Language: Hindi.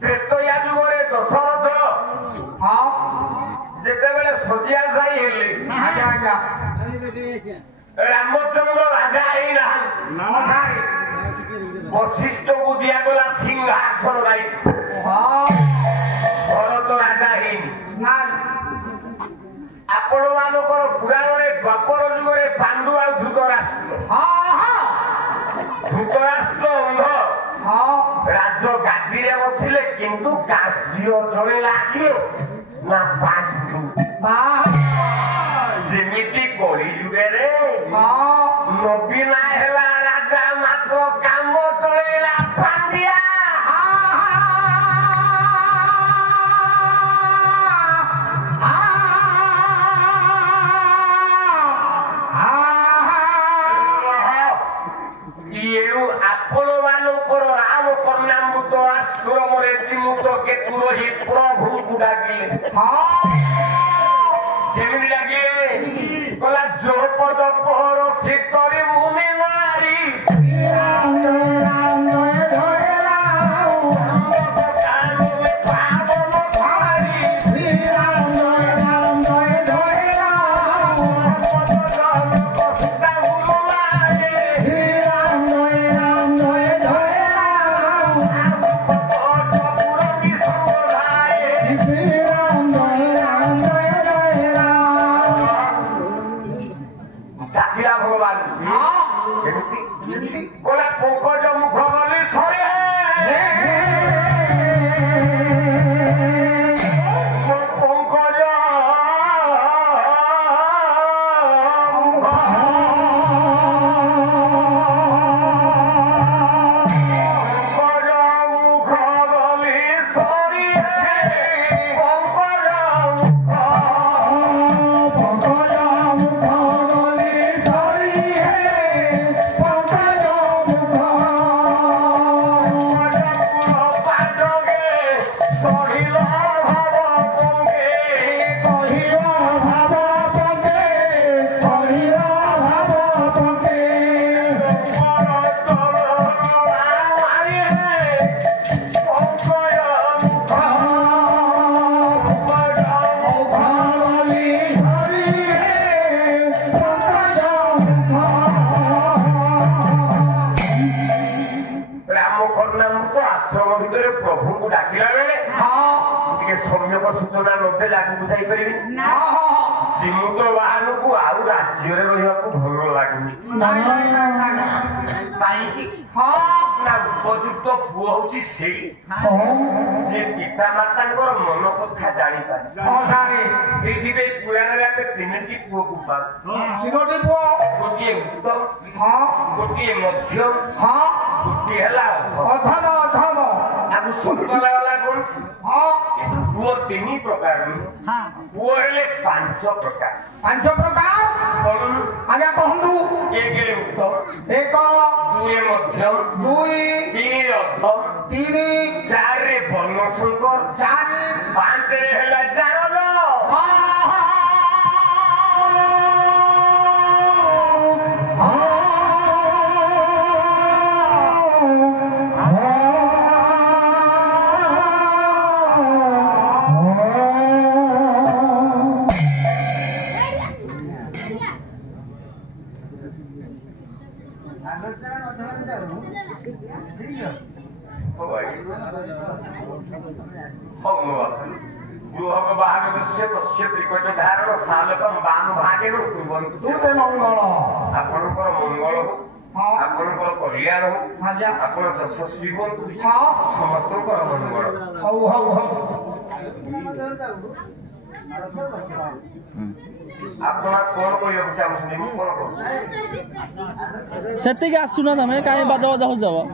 त्रेतया जुगरे दशरथ हाँ जेतेबेले सजिया जाई हेले आजा आजा रामचंद्र राजा ही ना वशिष्ठ को दिया गला सिंहासन दायित्व हाँ भरत राजा ही ना आपण मानकर पुराण द्वापर जुगरे पांडु आ धृतराष्ट्र हाँ हाँ धृतराष्ट्र अंध हाँ राज गादी रे बसिले किंतु गाजियो जणे लागियो ना पांडु जेमिति करी जुगे रे हाँ नबीना हेला राजा मात्र काम चलेला पांडिया प्रभु को डाकिले केमी डाकिले कला जो पद पहर शीतरी भूमि नारी प्रभु को डाकिला बेले सम्यक सूचना नथे लागू बुझाई परिबी श्रीमुत बाहन को आउ राज्य रे रहिया को भल लागुनी ना उपयुक्त पुओ होची से जे पिता माता मन कथा जानी पारे एदिबे पुराण रे आते तीनटी पुओ को पा तीनटी पुओ गोटिए उत्तम गोटिए मध्यम गोटिए हला अधम अधम आगु सकल वाला कोन पुओ तीन प्रकार पुओ हेले पांच प्रकार आजा कहंदु एक रे उत्तम एक दुई मध्यम दुई तीन रे अधम तीन चार रे वर्ण संकर चार पांच रे हेला जानल सालकम बाम भागे तुते मंगल आपनकर मंगल हो आपनकर कल्याण हो आपन यशस्वी हो समस्तकर मंगल हौ हौ हौ आपन कोन कोइ चाहछनी कोन कोन सेति के आसुना तमे काई बाजा बाजा हो जाव